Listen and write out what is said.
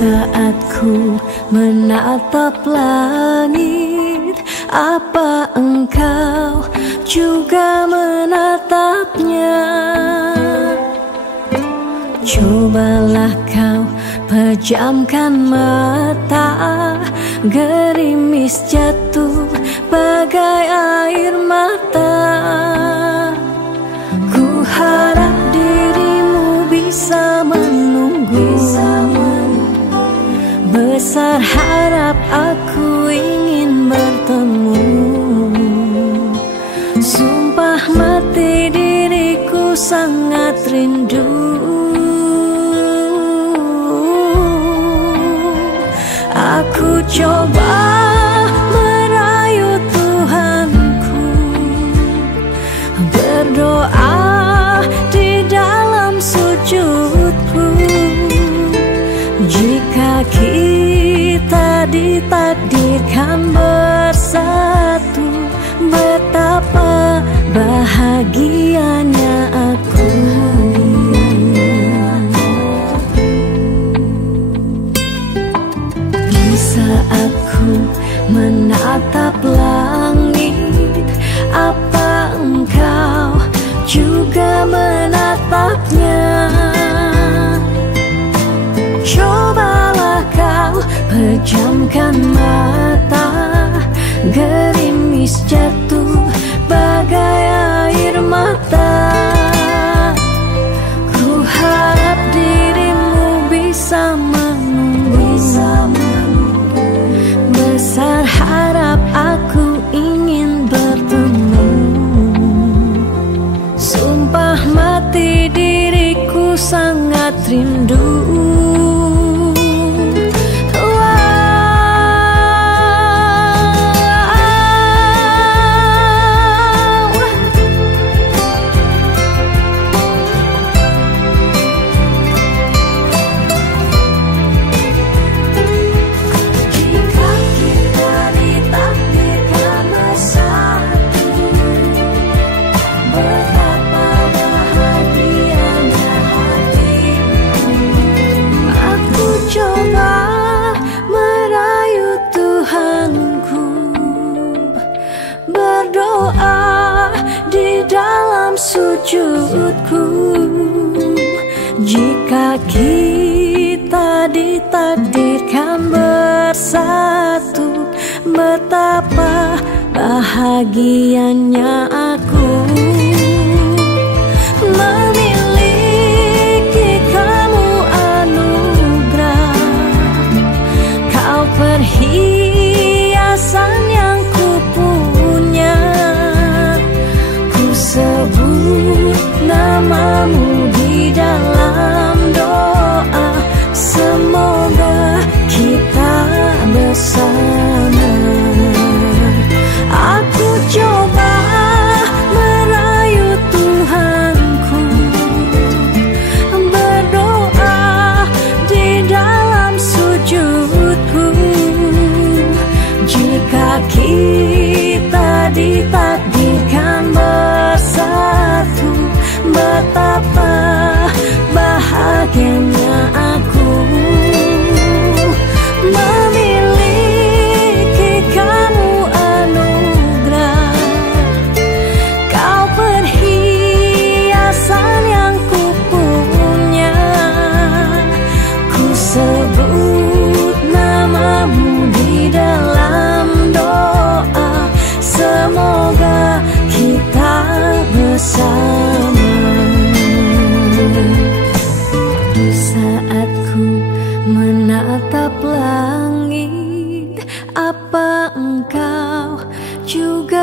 saat ku menatap langit, apa engkau juga menatapnya? Cobalah kau pejamkan mata, gerimis jatuh bagai air mata. Ku harap dirimu bisa menunggu, besar harap aku ingin bertemu. Sumpah mati diriku sangat rindu. Aku coba merayu Tuhanku, berdoa di dalam sujudku. Jika kita ditakdirkan bersatu, betapa bahagianya aku. Saat ku menatap langit, apa engkau juga menatapnya? Cobalah kau pejamkan mata, gerimis jatuh bagai air mata. Ku harap dirimu bisa menunggu, besar harap aku ingin bertemu. Sumpah mati diriku sangat rindu. Berdoa di dalam sujudku. Jika kita ditakdirkan bersatu, betapa bahagianya aku. Memiliki kamu anugerah, kau perhiasan yang kupunya. Ku sebut namamu di dalam doa, semoga kita bersama. Aku coba merayu Tuhanku, berdoa di dalam sujudku. Jika kita ditakdirkan bersatu, betapa bahagianya aku. Memiliki kamu anugerah, kau perhiasan yang kupunya. Ku sebut namamu di dalam doa, semoga kita bersama. Saat ku menatap langit, apa engkau juga